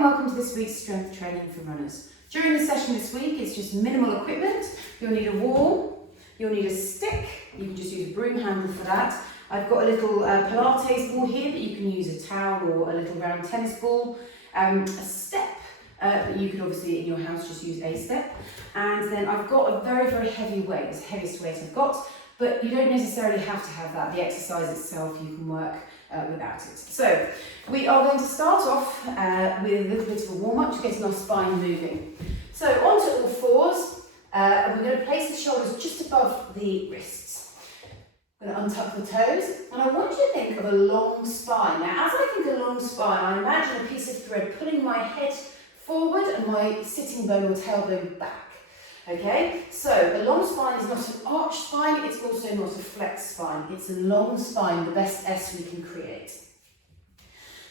and welcome to this week's strength training for runners. During the session this week, it's just minimal equipment. You'll need a wall, you'll need a stick, you can just use a broom handle for that. I've got a little Pilates ball here, but you can use a towel or a little round tennis ball, a step, but you could obviously in your house just use a step. And then I've got a very, very heavy weight, it's the heaviest weight I've got, but you don't necessarily have to have that. The exercise itself, you can work without it. So we are going to start off with a little bit of a warm-up to get our spine moving. So onto all fours, and we're going to place the shoulders just above the wrists. I'm going to untuck the toes, and I want you to think of a long spine. Now, as I think a long spine, I imagine a piece of thread pulling my head forward and my sitting bone or tailbone back. Okay, so a long spine is not an arched spine, it's also not a flexed spine. It's a long spine, the best S we can create.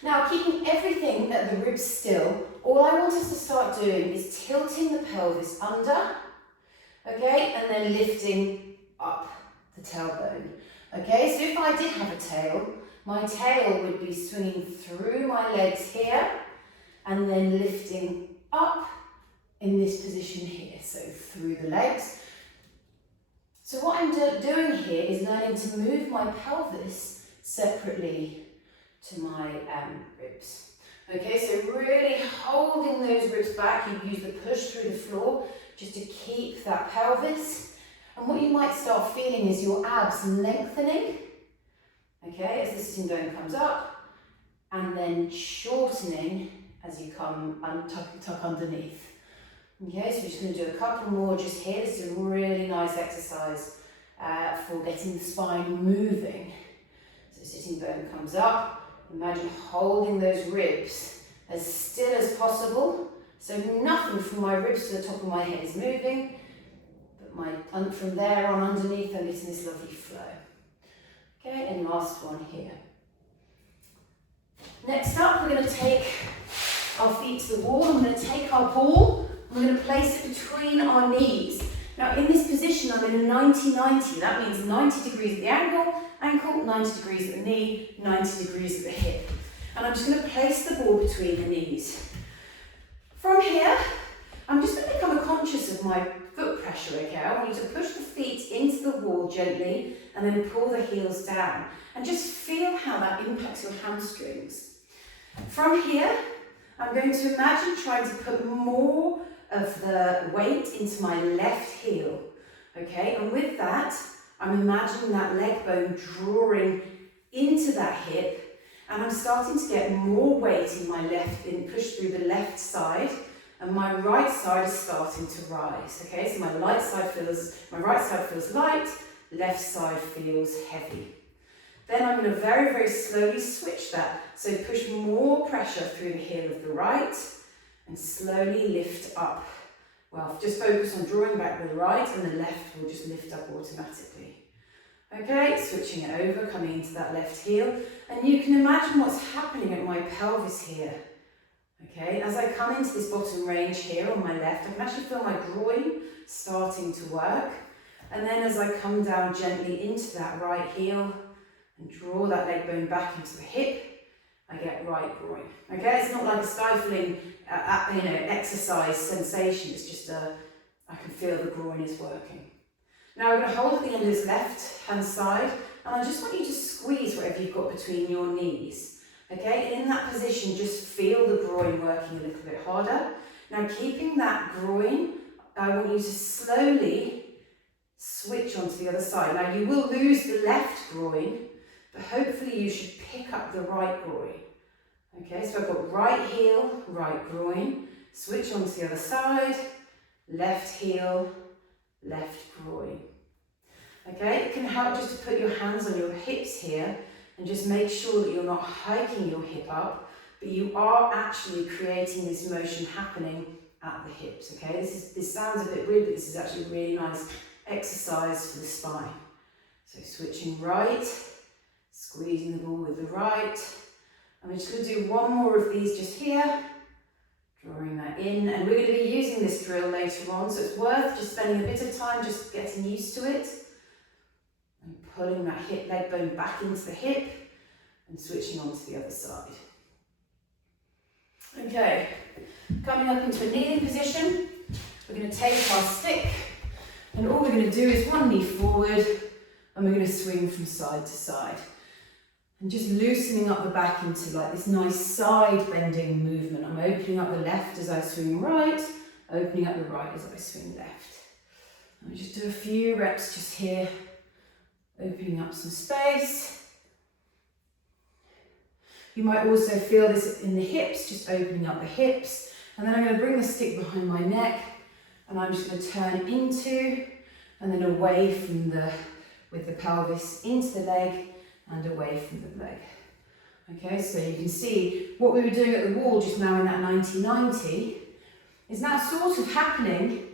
Now, keeping everything at the ribs still, all I want us to start doing is tilting the pelvis under, okay, and then lifting up the tailbone. Okay, so if I did have a tail, my tail would be swinging through my legs here and then lifting up in this position here, so through the legs. So what I'm doing here is learning to move my pelvis separately to my ribs. Okay, so really holding those ribs back, you use the push through the floor just to keep that pelvis. And what you might start feeling is your abs lengthening, okay, as the sitting bone comes up, and then shortening as you come tuck underneath. Okay, so we're just going to do a couple more just here. This is a really nice exercise for getting the spine moving. So sitting bone comes up. Imagine holding those ribs as still as possible. So nothing from my ribs to the top of my head is moving, but from there on underneath I'm getting this lovely flow. Okay, and last one here. Next up, we're going to take our feet to the wall. I'm going to take our ball. We're going to place it between our knees. Now in this position I'm in a 90-90, that means 90 degrees at the ankle, 90 degrees at the knee, 90 degrees at the hip. And I'm just going to place the ball between the knees. From here, I'm just going to become conscious of my foot pressure, okay? I want you to push the feet into the wall gently and then pull the heels down. And just feel how that impacts your hamstrings. From here, I'm going to imagine trying to put more of the weight into my left heel, okay? And with that, I'm imagining that leg bone drawing into that hip, and I'm starting to get more weight in my left, pushed through the left side, and my right side is starting to rise, okay? So my right side feels light, left side feels heavy. Then I'm going to very, very slowly switch that. So push more pressure through the heel of the right and slowly lift up. Well, just focus on drawing back the right and the left will just lift up automatically. Okay, switching it over, coming into that left heel. And you can imagine what's happening at my pelvis here. Okay, as I come into this bottom range here on my left, I can actually feel my groin starting to work. And then as I come down gently into that right heel, and draw that leg bone back into the hip, I get right groin. Okay, it's not like a stifling, exercise sensation. It's just I can feel the groin is working. Now we're going to hold at the end of this left hand side, and I just want you to squeeze whatever you've got between your knees. Okay, in that position, just feel the groin working a little bit harder. Now keeping that groin, I want you to slowly switch onto the other side. Now you will lose the left groin, but hopefully you should pick up the right groin. Okay, so I've got right heel, right groin, switch on to the other side, left heel, left groin. Okay, it can help just to put your hands on your hips here and just make sure that you're not hiking your hip up, but you are actually creating this motion happening at the hips. Okay, this sounds a bit weird, but this is actually a really nice exercise for the spine. So switching right, squeezing the ball with the right. I'm just going to do one more of these just here, drawing that in, and we're going to be using this drill later on, so it's worth just spending a bit of time just getting used to it, and pulling that leg bone back into the hip, and switching on to the other side. Okay, coming up into a kneeling position, we're going to take our stick and all we're going to do is one knee forward and we're going to swing from side to side. And just loosening up the back into like this nice side bending movement. I'm opening up the left as I swing right, opening up the right as I swing left. I'll just do a few reps just here, opening up some space. You might also feel this in the hips, just opening up the hips. And then I'm going to bring the stick behind my neck and I'm just going to turn into and then away from with the pelvis into the leg and away from the leg. Okay, so you can see what we were doing at the wall just now in that 90-90 is now sort of happening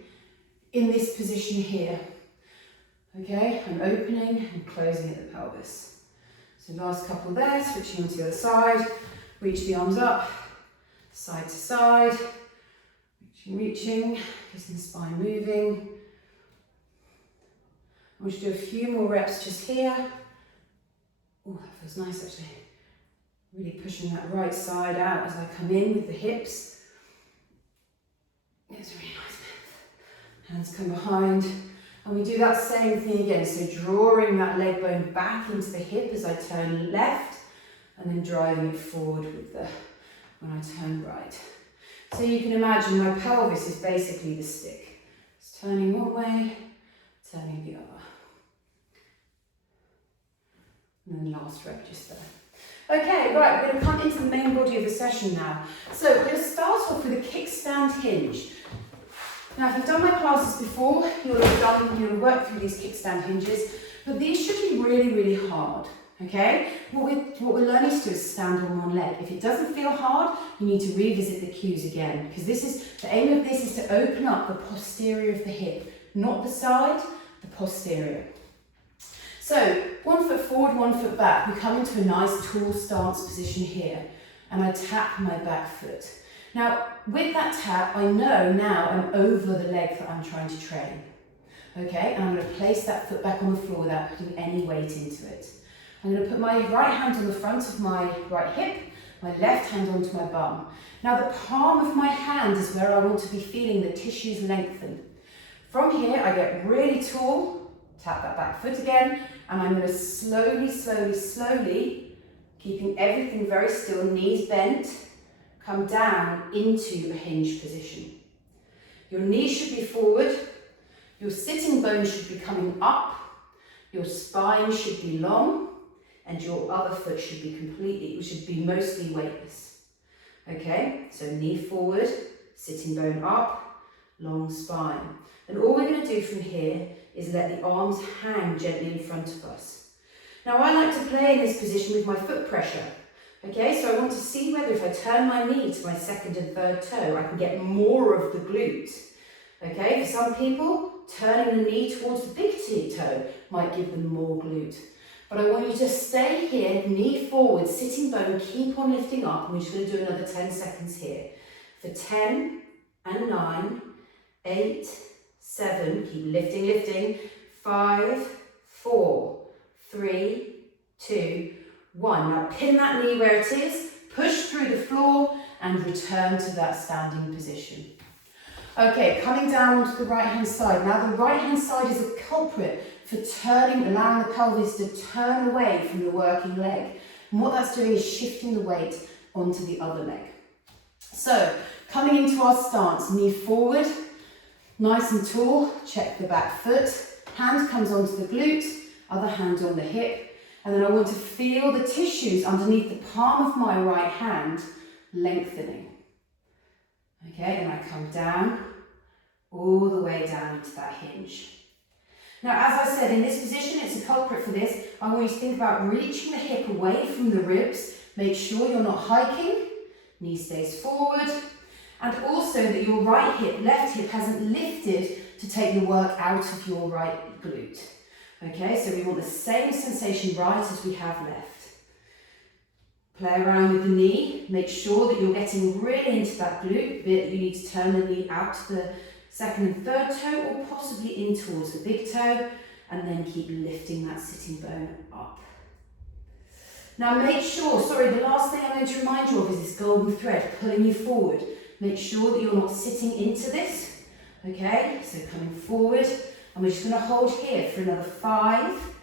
in this position here. Okay, I'm opening and closing at the pelvis. So last couple there, switching onto the other side, reach the arms up, side to side, reaching, getting the spine moving. I'll just do a few more reps just here. Oh, that feels nice actually. Really pushing that right side out as I come in with the hips. It's really nice. Hands come behind. And we do that same thing again. So drawing that leg bone back into the hip as I turn left and then driving it forward when I turn right. So you can imagine my pelvis is basically the stick. It's turning one way, turning the other. And then last rep just there. Okay, right, we're going to come into the main body of the session now. So we're going to start off with a kickstand hinge. Now, if you've done my classes before, you'll have worked through these kickstand hinges, but these should be really, really hard, okay? What we're learning to do is stand on one leg. If it doesn't feel hard, you need to revisit the cues again, because the aim of this is to open up the posterior of the hip, not the side, the posterior. So, 1 foot forward, 1 foot back. We come into a nice tall stance position here, and I tap my back foot. Now, with that tap, I know now I'm over the leg that I'm trying to train. Okay, and I'm going to place that foot back on the floor without putting any weight into it. I'm going to put my right hand on the front of my right hip, my left hand onto my bum. Now, the palm of my hand is where I want to be feeling the tissues lengthen. From here, I get really tall. Tap that back foot again, and I'm going to slowly, keeping everything very still, knees bent, come down into a hinge position. Your knees should be forward, your sitting bones should be coming up, your spine should be long, and your other foot should be mostly weightless. Okay, so knee forward, sitting bone up, long spine. And all we're going to do from here is let the arms hang gently in front of us. Now I like to play in this position with my foot pressure. Okay, so I want to see whether if I turn my knee to my second and third toe, I can get more of the glute. Okay, for some people, turning the knee towards the big toe might give them more glute. But I want you to stay here, knee forward, sitting bone, keep on lifting up, and we're just going to do another 10 seconds here. For 10 and 9, 8, 7, keep lifting, 5, 4, 3, 2, 1. Now pin that knee where it is, push through the floor and return to that standing position. Okay, coming down onto the right hand side. Now the right hand side is a culprit for allowing the pelvis to turn away from the working leg. And what that's doing is shifting the weight onto the other leg. So, coming into our stance, knee forward, nice and tall, check the back foot, hand comes onto the glute, other hand on the hip, and then I want to feel the tissues underneath the palm of my right hand lengthening. Okay, and I come down, all the way down into that hinge. Now, as I said, in this position, it's a culprit for this. I want you to think about reaching the hip away from the ribs. Make sure you're not hiking, knee stays forward, and also that your right hip, left hip hasn't lifted to take the work out of your right glute. Okay, so we want the same sensation right as we have left. Play around with the knee, make sure that you're getting really into that glute bit. You need to turn the knee out to the second and third toe, or possibly in towards the big toe, and then keep lifting that sitting bone up. Now make sure, sorry, the last thing I'm going to remind you of is this golden thread pulling you forward. Make sure that you're not sitting into this, okay? So coming forward, and we're just going to hold here for another 5,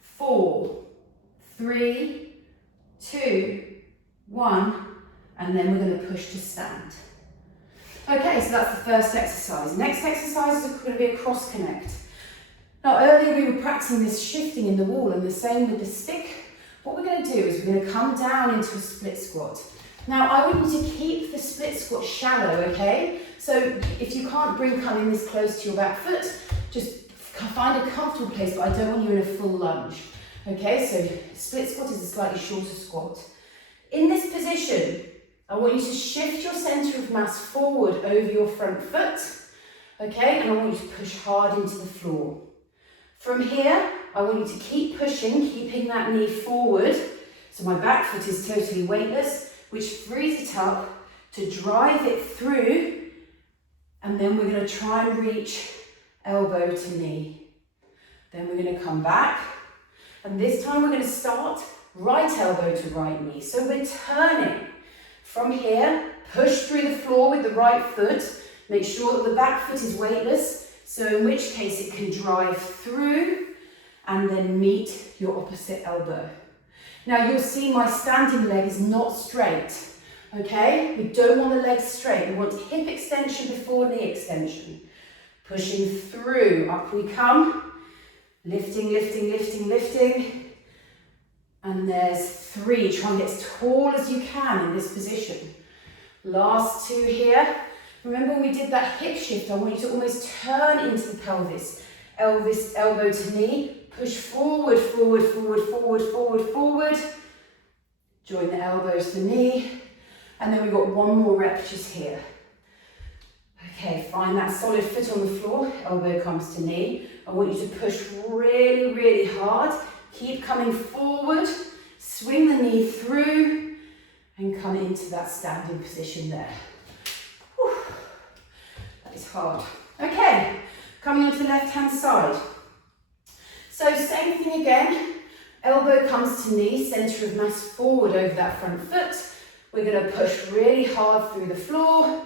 4, 3, 2, 1, and then we're going to push to stand. Okay, so that's the first exercise. Next exercise is going to be a cross connect. Now earlier we were practicing this shifting in the wall, and the same with the stick. What we're going to do is we're going to come down into a split squat. Now I want you to keep the split squat shallow, okay? So if you can't come in this close to your back foot, just find a comfortable place, but I don't want you in a full lunge. Okay, so split squat is a slightly shorter squat. In this position, I want you to shift your centre of mass forward over your front foot, okay? And I want you to push hard into the floor. From here, I want you to keep pushing, keeping that knee forward, so my back foot is totally weightless, which frees it up to drive it through, and then we're going to try and reach elbow to knee. Then we're going to come back, and this time we're going to start right elbow to right knee. So we're turning. From here, push through the floor with the right foot. Make sure that the back foot is weightless, so in which case it can drive through and then meet your opposite elbow. Now you'll see my standing leg is not straight, okay? We don't want the legs straight. We want hip extension before knee extension. Pushing through, up we come. Lifting, lifting, lifting, lifting. And there's 3. Try and get as tall as you can in this position. Last 2 here. Remember when we did that hip shift, I want you to almost turn into the pelvis. Elbow to knee. Push forward, forward, forward, forward, forward, forward. Join the elbows to knee. And then we've got 1 more rep just here. Okay, find that solid foot on the floor. Elbow comes to knee. I want you to push really, really hard. Keep coming forward, swing the knee through, and come into that standing position there. Whew. That is hard. Okay, coming onto the left-hand side. So same thing again, elbow comes to knee, centre of mass forward over that front foot. We're going to push really hard through the floor,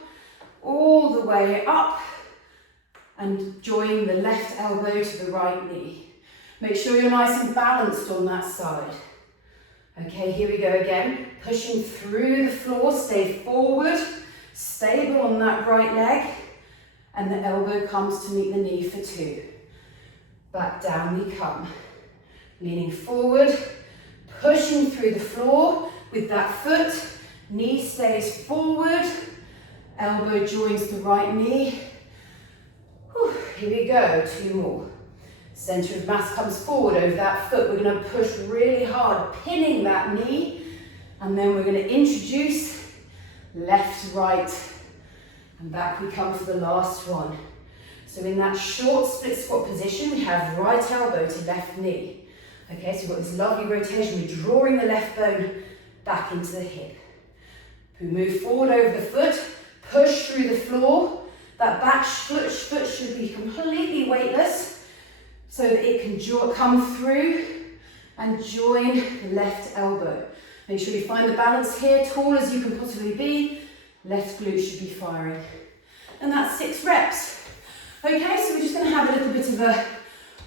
all the way up, and join the left elbow to the right knee. Make sure you're nice and balanced on that side. Okay, here we go again. Pushing through the floor, stay forward, stable on that right leg, and the elbow comes to meet the knee for 2. Back down we come. Leaning forward, pushing through the floor with that foot, knee stays forward, elbow joins the right knee. Whew, here we go, 2 more. Centre of mass comes forward over that foot. We're going to push really hard, pinning that knee. And then we're going to introduce left, right. And back we come for the last one. So in that short split squat position, we have right elbow to left knee. Okay, so we've got this lovely rotation. We're drawing the left bone back into the hip. We move forward over the foot, push through the floor. That back foot should be completely weightless, so that it can come through and join the left elbow. Make sure you find the balance here, tall as you can possibly be. Left glute should be firing. And that's 6 reps. Okay, so we're just going to have a little bit of a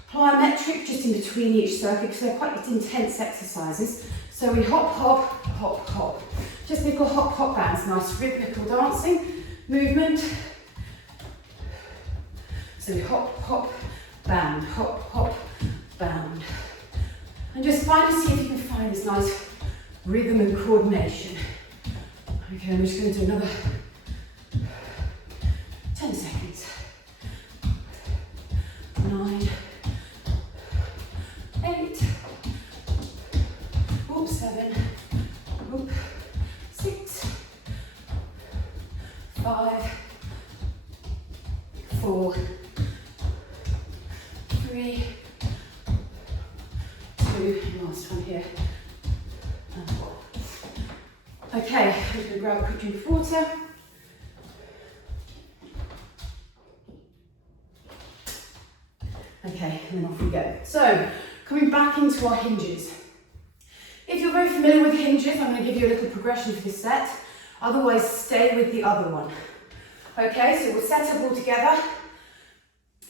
plyometric just in between each circuit, because they're quite intense exercises. So we hop, hop, hop, hop. Just little hop, hop bands, nice rhythmical dancing movement. So we hop, hop, bound, hop, hop, bound. And just see if you can find this nice rhythm and coordination. Okay, I'm just going to do another 10 seconds. 9, 8, oops, 7, oops, 6, 5, 4, 3, 2, and last one here, and 1. Okay, I'm just going to grab a quick drink of water. Okay, and then off we go. So, coming back into our hinges. If you're very familiar with hinges, I'm going to give you a little progression for this set. Otherwise, stay with the other one. Okay, so we'll set up all together.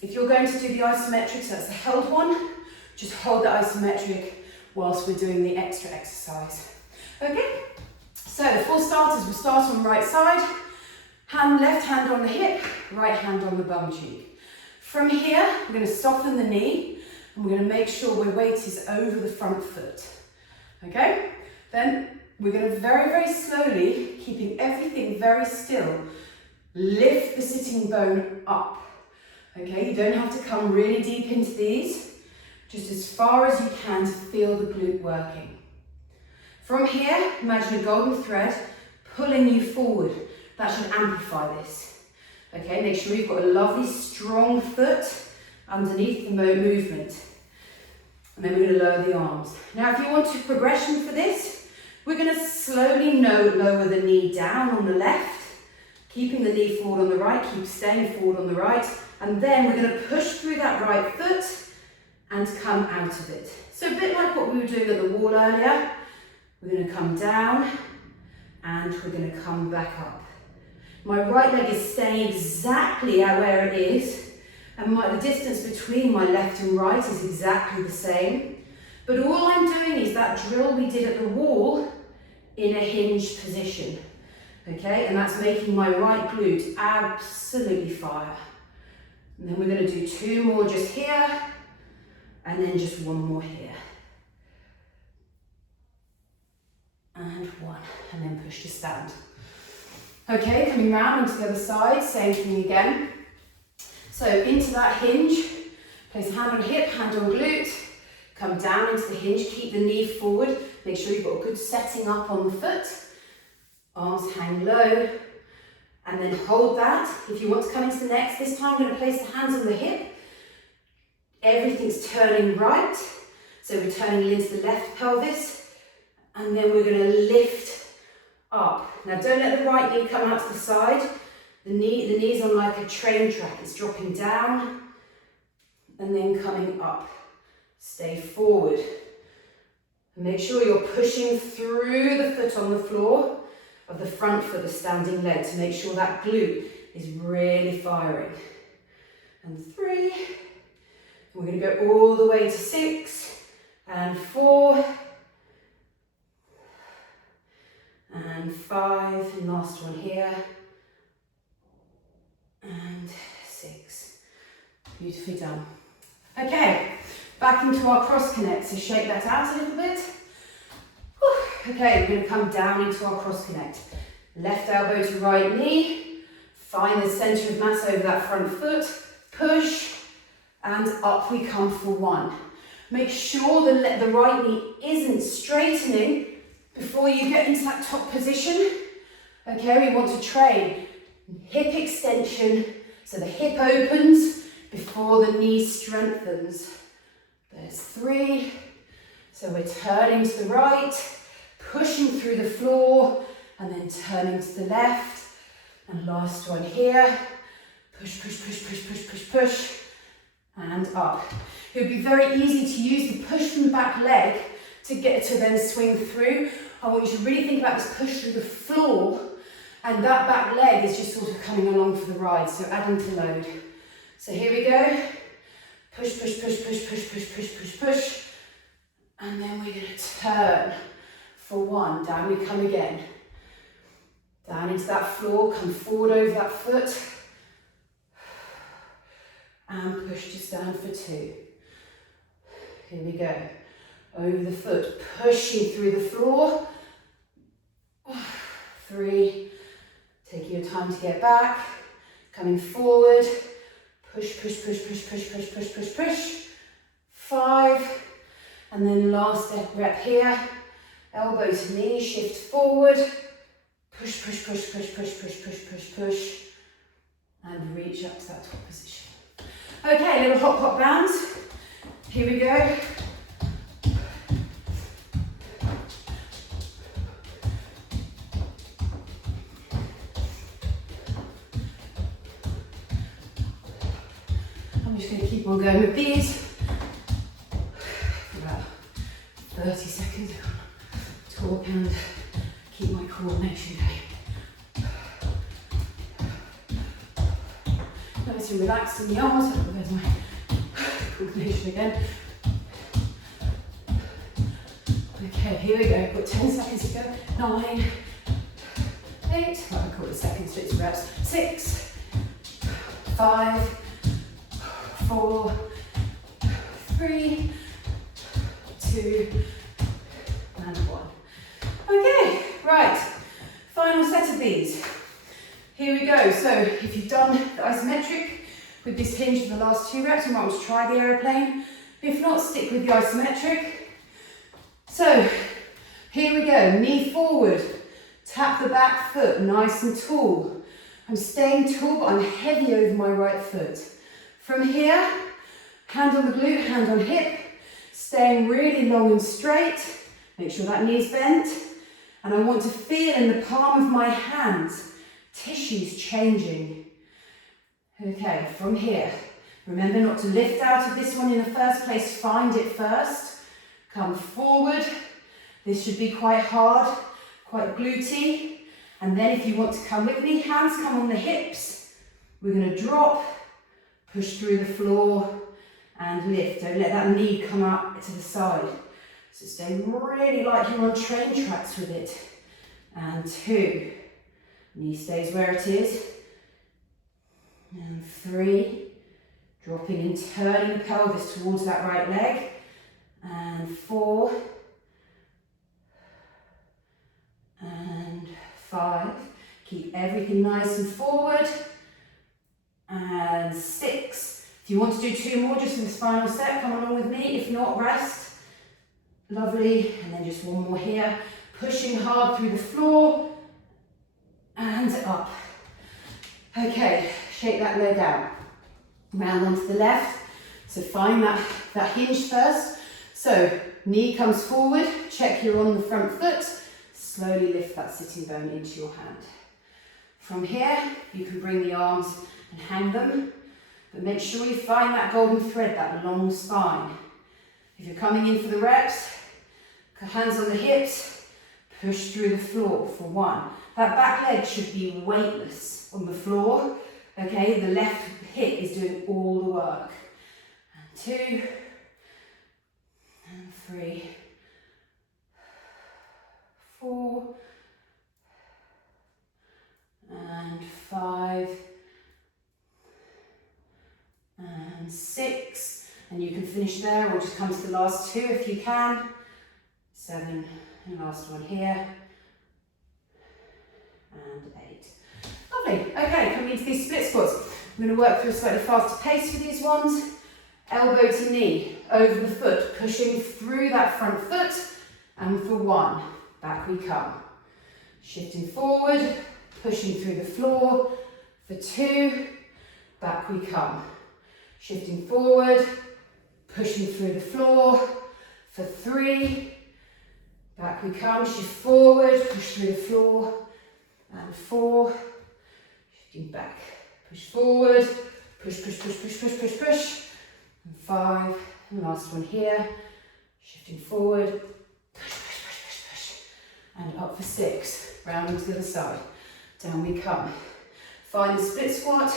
If you're going to do the isometric, so that's the held one, just hold the isometric whilst we're doing the extra exercise. Okay, so for starters, we'll start on the right side. Left hand on the hip, right hand on the bum cheek. From here, we're going to soften the knee, and we're going to make sure our weight is over the front foot. Okay, then we're going to very, very slowly, keeping everything very still, lift the sitting bone up. Okay, you don't have to come really deep into these, just as far as you can to feel the glute working. From here, imagine a golden thread pulling you forward. That should amplify this. Okay, make sure you've got a lovely strong foot underneath the movement. And then we're going to lower the arms. Now, if you want to progression for this, we're going to slowly lower the knee down on the left, keeping the knee forward on the right, keep staying forward on the right, and then we're going to push through that right foot and come out of it. So a bit like what we were doing at the wall earlier, we're going to come down and we're going to come back up. My right leg is staying exactly where it is, and the distance between my left and right is exactly the same. But all I'm doing is that drill we did at the wall in a hinge position. Okay, and that's making my right glute absolutely fire. And then we're going to do 2 more just here, and then just 1 more here. And 1, and then push to stand. Okay, coming round onto the other side, same thing again. So into that hinge, place a hand on hip, hand on glute, come down into the hinge, keep the knee forward, make sure you've got a good setting up on the foot, arms hang low, and then hold that. If you want to come into the next, this time I'm going to place the hands on the hip, everything's turning right, so we're turning into the left pelvis, and then we're going to lift up. Now don't let the right knee come out to the side. The knee's on like a train track. It's dropping down and then coming up. Stay forward. And make sure you're pushing through the foot on the floor of the front foot, the standing leg, to make sure that glute is really firing. And 3. We're going to go all the way to 6 and 4. And 5, and last one here, and 6. Beautifully done. Okay, back into our cross connect, so shake that out a little bit. Whew. Okay, we're going to come down into our cross connect. Left elbow to right knee, find the centre of mass over that front foot, push, and up we come for 1. Make sure the right knee isn't straightening before you get into that top position. Okay, we want to train hip extension, so the hip opens before the knee strengthens. There's 3. So we're turning to the right, pushing through the floor, and then turning to the left. And last one here. Push, push, push, push, push, push, push, and up. It would be very easy to use the push from the back leg to then swing through. I want you to really think about this push through the floor, and that back leg is just sort of coming along for the ride, so adding to load. So here we go. Push, push, push, push, push, push, push, push, push. And then we're going to turn for 1. Down we come again. Down into that floor, come forward over that foot. And push to stand for 2. Here we go. Over the foot, pushing through the floor. 3, taking your time to get back, coming forward, push, push, push, push, push, push, push, push, push. 5, and then last rep here, elbow to knee, shift forward, push, push, push, push, push, push, push, push, push, and reach up to that top position. Okay, little hop, hop bounds. Here we go. I'm just going to keep on going with these for about 30 seconds. and keep my coordination going. Nice and relaxed in the arms. There's my coordination again. Okay, here we go. We've got 10 seconds to go. 9, 8, I call it seconds, it's reps. 6, 5, 4, 3, 2, and 1. Okay, right. Final set of these. Here we go. So if you've done the isometric with this hinge for the last 2 reps, you might want to try the aeroplane. If not, stick with the isometric. So here we go. Knee forward. Tap the back foot nice and tall. I'm staying tall, but I'm heavy over my right foot. From here, hand on the glute, hand on hip, staying really long and straight. Make sure that knee's bent. And I want to feel in the palm of my hands, tissues changing. Okay, from here, remember not to lift out of this one in the first place, find it first. Come forward. This should be quite hard, quite glutey. And then if you want to come with me, hands come on the hips. We're going to drop, push through the floor and lift. Don't let that knee come out to the side. So stay really like you're on train tracks with it. And 2. Knee stays where it is. And 3. Dropping and turning the pelvis towards that right leg. And 4. And 5. Keep everything nice and forward. And 6. If you want to do 2 more just in this final set, come along with me. If not, rest. Lovely. And then just 1 more here. Pushing hard through the floor. And up. Okay, shake that leg out. Round onto the left. So find that hinge first. So knee comes forward. Check you're on the front foot. Slowly lift that sitting bone into your hand. From here, you can bring the arms and hang them. But make sure you find that golden thread, that long spine. If you're coming in for the reps, hands on the hips, push through the floor for 1. That back leg should be weightless on the floor. Okay, the left hip is doing all the work. And 2, and 3, 4, and 5, and 6, and you can finish there or just come to the last 2 if you can. 7, and last one here, and 8. Lovely. Okay, coming into these split squats. I'm going to work through a slightly faster pace for these ones. Elbow to knee, over the foot, pushing through that front foot, and for 1, back we come. Shifting forward, pushing through the floor, for 2, back we come. Shifting forward, pushing through the floor, for 3, back we come, shift forward, push through the floor, and 4, shifting back, push forward, push, push, push, push, push, push, push, and 5, and last one here, shifting forward, push, push, push, push, push, and up for 6, rounding to the other side, down we come. Find the split squat,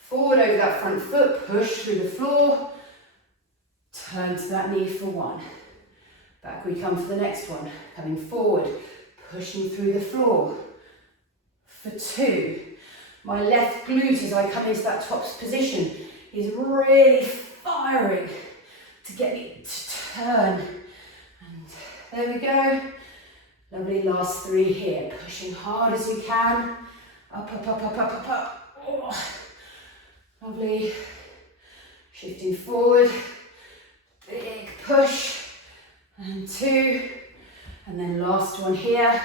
forward over that front foot, push through the floor, turn to that knee for 1. Back we come for the next one, coming forward, pushing through the floor, for 2. My left glute as I come into that tops position is really firing to get me to turn. And there we go. Lovely, last 3 here, pushing hard as you can, up, up, up, up, up, up, up. Oh. Lovely, shifting forward, big push, and 2, and then last one here,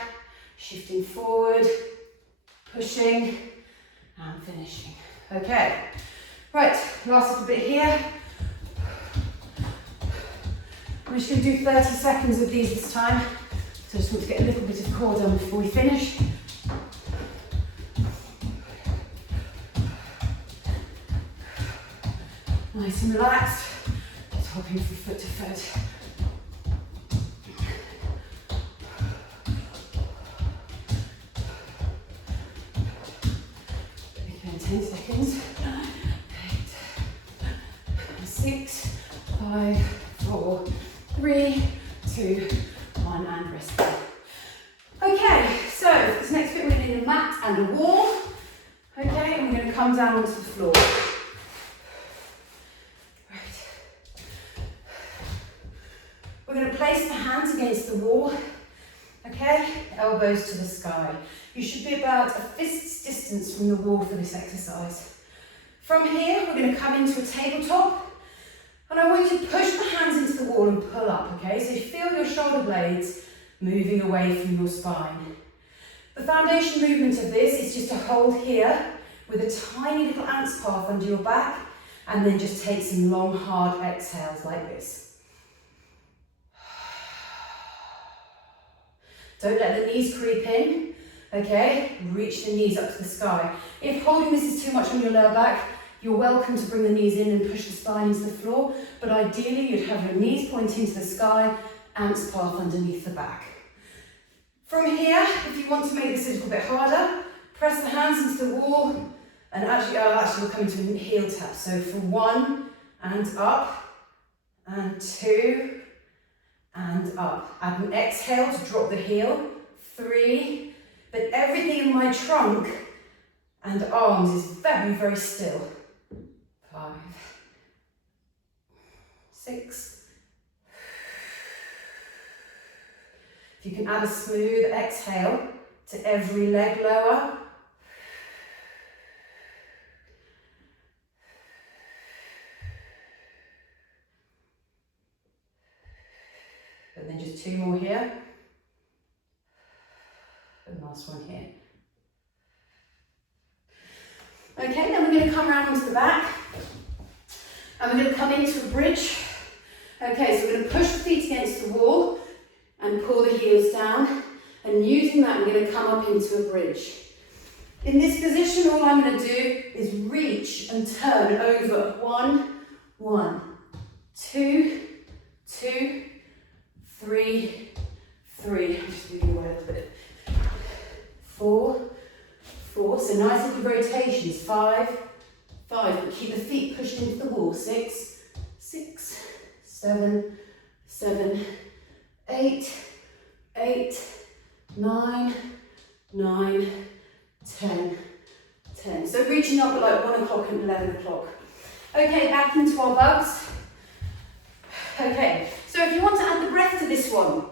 shifting forward, pushing, and finishing. Okay, right, last little bit here. I'm just going to do 30 seconds of these this time, so I just want to get a little bit of core done before we finish. Nice and relaxed, just hopping from foot to foot. 10 seconds. 9, 8, 6, 5, 4, 3, 2, 1, and rest. Okay, so for this next bit we're going to need a mat and a wall. Okay, and we're going to come down onto the floor. Right. We're going to place the hands against the wall. Okay, elbows to the sky. You should be about a fist's distance from the wall for this exercise. From here, we're going to come into a tabletop. And I want you to push the hands into the wall and pull up, okay? So you feel your shoulder blades moving away from your spine. The foundation movement of this is just to hold here with a tiny little ant's path under your back, and then just take some long, hard exhales like this. Don't let the knees creep in, okay? Reach the knees up to the sky. If holding this is too much on your lower back, you're welcome to bring the knees in and push the spine into the floor, but ideally you'd have your knees pointing to the sky, ant's path underneath the back. From here, if you want to make this a little bit harder, press the hands into the wall, and actually we'll come into a heel tap. So for 1, and up, and 2, and up. Add an exhale to drop the heel, 3, but everything in my trunk and arms is very, very still. 5, 6. If you can add a smooth exhale to every leg lower. And then just 2 more here. And last one here. Okay, then we're going to come around onto the back. And we're going to come into a bridge. Okay, so we're going to push the feet against the wall and pull the heels down. And using that, we're going to come up into a bridge. In this position, all I'm going to do is reach and turn over. 1, 1, 2, 2, 3, 3. I'm just moving away a little bit. 4, 4. So nice little rotations. 5, 5. But keep the feet pushed into the wall. 6, 6, 7, 7, 8, 8, 9, 9, 10, 10. So reaching up at like 1 o'clock and 11 o'clock. Okay, back into our bugs. Okay, so if you want to add the breath to this one,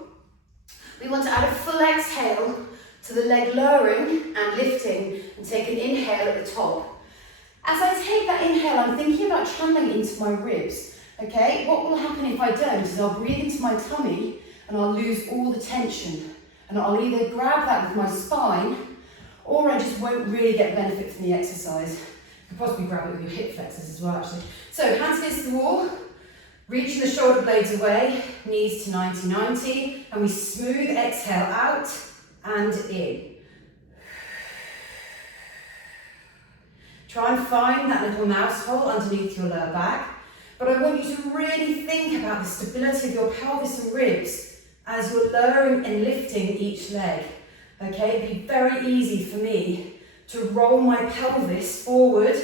we want to add a full exhale to the leg lowering and lifting, and take an inhale at the top. As I take that inhale, I'm thinking about channeling into my ribs. Okay, what will happen if I don't is I'll breathe into my tummy and I'll lose all the tension. And I'll either grab that with my spine, or I just won't really get benefit from the exercise. You could possibly grab it with your hip flexors as well, actually. So hands against the wall, reaching the shoulder blades away, knees to 90-90, and we smooth exhale out and in. Try and find that little mouse hole underneath your lower back, but I want you to really think about the stability of your pelvis and ribs as you're lowering and lifting each leg. Okay, it'd be very easy for me to roll my pelvis forward,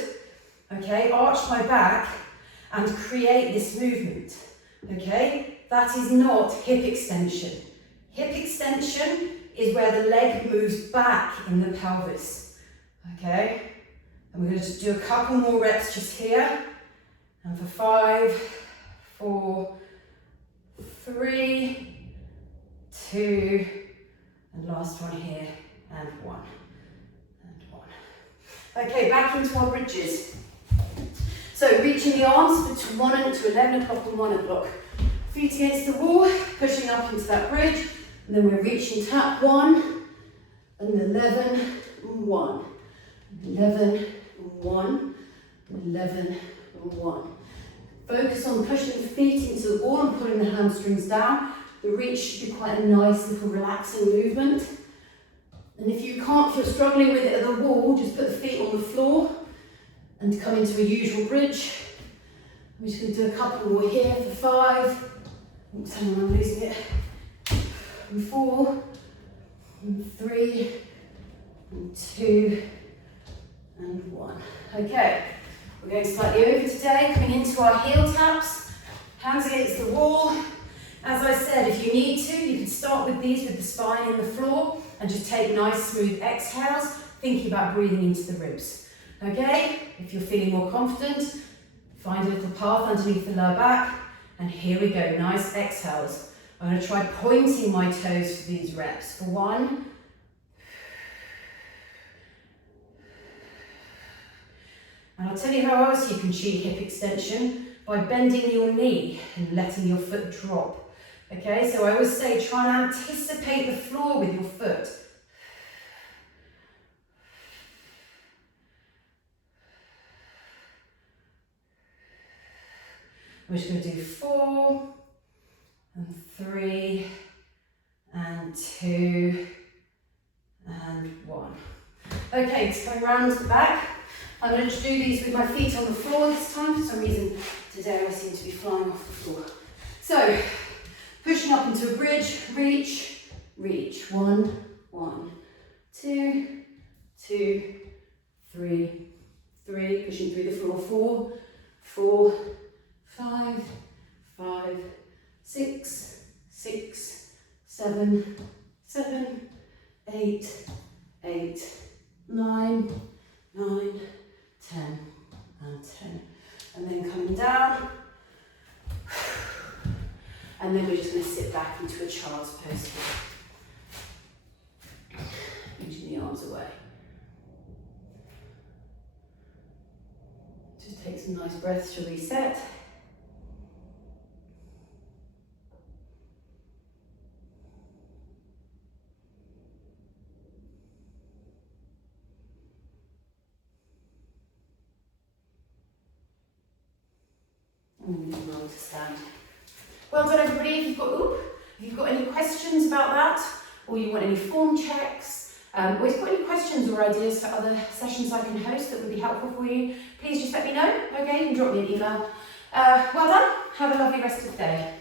okay, arch my back, and create this movement. Okay, that is not hip extension. Hip extension is where the leg moves back in the pelvis. Okay, and we're going to just do a couple more reps just here. And for 5, 4, 3, 2, and last one here, and 1, and 1. Okay, back into our bridges. So reaching the arms between 1 to 11 o'clock and 1 o'clock. Feet against the wall, pushing up into that bridge, and then we're reaching tap 1, and 11, and 1, 11, and 1, 11, and 1. Focus on pushing the feet into the wall and pulling the hamstrings down. The reach should be quite a nice little relaxing movement. And if you can't, if you're struggling with it at the wall, just put the feet on the floor and come into a usual bridge. I'm just going to do a couple more here for 5. Oops, hang on, I'm losing it. And 4, and 3, and 2, and 1. Okay, we're going slightly over today, coming into our heel taps, hands against the wall. As I said, if you need to, you can start with these with the spine in the floor and just take nice smooth exhales, thinking about breathing into the ribs. Okay, if you're feeling more confident, find a little path underneath the lower back, and here we go, nice exhales. I'm going to try pointing my toes for these reps. For 1, and I'll tell you how else you can achieve hip extension, by bending your knee and letting your foot drop. Okay, so I always say try and anticipate the floor with your foot. We're just going to do 4, and 3, and 2, and 1. Okay, so coming round to the back. I'm going to do these with my feet on the floor this time. For some reason today I seem to be flying off the floor. So, pushing up into a bridge, reach, reach. 1, 1, 2, 2, 3, 3. Pushing through the floor. 4, 4, 5, 5, 6, 6, 7, 7, 8, 8, 9, 9, 10, and 10. And then coming down. And then we're just going to sit back into a child's pose here. Reaching the arms away. Just take some nice breaths to reset. And then roll to stand. Well done, everybody. If you've got any questions about that, or you want any form checks, or you've got any questions or ideas for other sessions I can host that would be helpful for you, please just let me know. Okay, you can drop me an email. Well done. Have a lovely rest of the day.